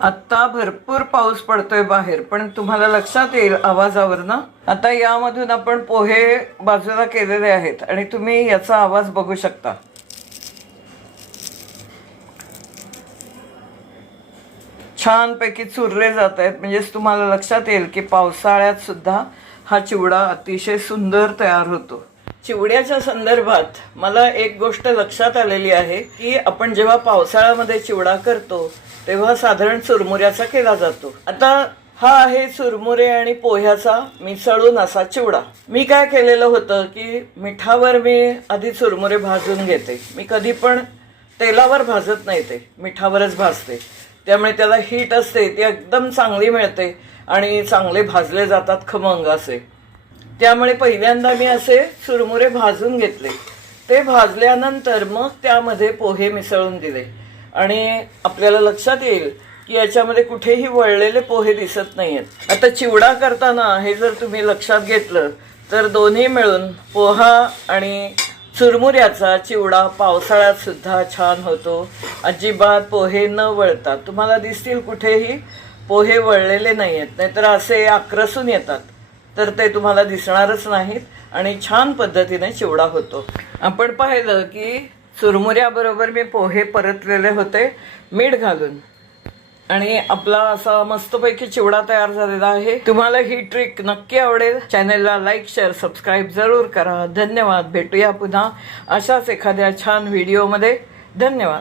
आता भरपूर पाऊस पडतोय बाहेर, पण तुम्हाला लक्षात येईल आवाजावरनं. आता यामधून आपण पोहे बाजूला केलेले आहेत आणि तुम्ही याचा आवाज बघू शकता. छानपैकी चुरले जात आहेत. म्हणजेच तुम्हाला लक्षात येईल की पावसाळ्यात सुद्धा हा चिवडा अतिशय सुंदर तयार होतो. चिवड्याच्या संदर्भात मला एक गोष्ट लक्षात आलेली आहे की आपण जेव्हा पावसाळ्यामध्ये चिवडा करतो तेव्हा साधारण चुरमुऱ्याचा केला जातो. आता हा आहे चुरमुरे आणि पोह्याचा मिसळून असा चिवडा. मी काय केलेलं होतं की मिठावर मी आधी चुरमुरे भाजून घेते. मी कधी पण तेलावर भाजत नाही, ते मिठावरच भाजते. त्यामुळे त्याला हीट असते ती एकदम चांगली मिळते आणि चांगले भाजले जातात खमंग असे. त्यामुळे पहिल्यांदा मी असे चुरमुरे भाजून घेतले. ते भाजल्यानंतर मग त्यामध्ये पोहे मिसळून दिले आणि आपल्याला लक्षात येईल की याच्यामध्ये कुठेही वळलेले पोहे दिसत नाहीयेत. आता चिवडा करताना हे जर तुम्ही लक्षात घेतलं तर दोन्ही मिळून पोहा आणि चुरमुऱ्याचा चिवडा पावसाळ्यात सुद्धा छान होतो. अजिबात पोहे न वळतात. तुम्हाला दिसतील कुठेही पोहे वळलेले नाहीयेत, नाहीतर असे आक्रसून येतात, तर ते तुम्हाला दिसणारच नाहीत आणि छान पद्धतीने चिवडा होतो. आपण पाहिलं की चुरमुऱ्याबरोबर मी पोहे परतलेले होते मीठ घालून आणि आपला असा मस्तपैकी चिवडा तयार झालेला आहे. तुम्हाला ही ट्रिक नक्की आवडेल. चॅनलला लाईक, शेअर, सबस्क्राईब जरूर करा. धन्यवाद. भेटूया पुन्हा अशाच एखाद्या छान व्हिडिओमध्ये. धन्यवाद.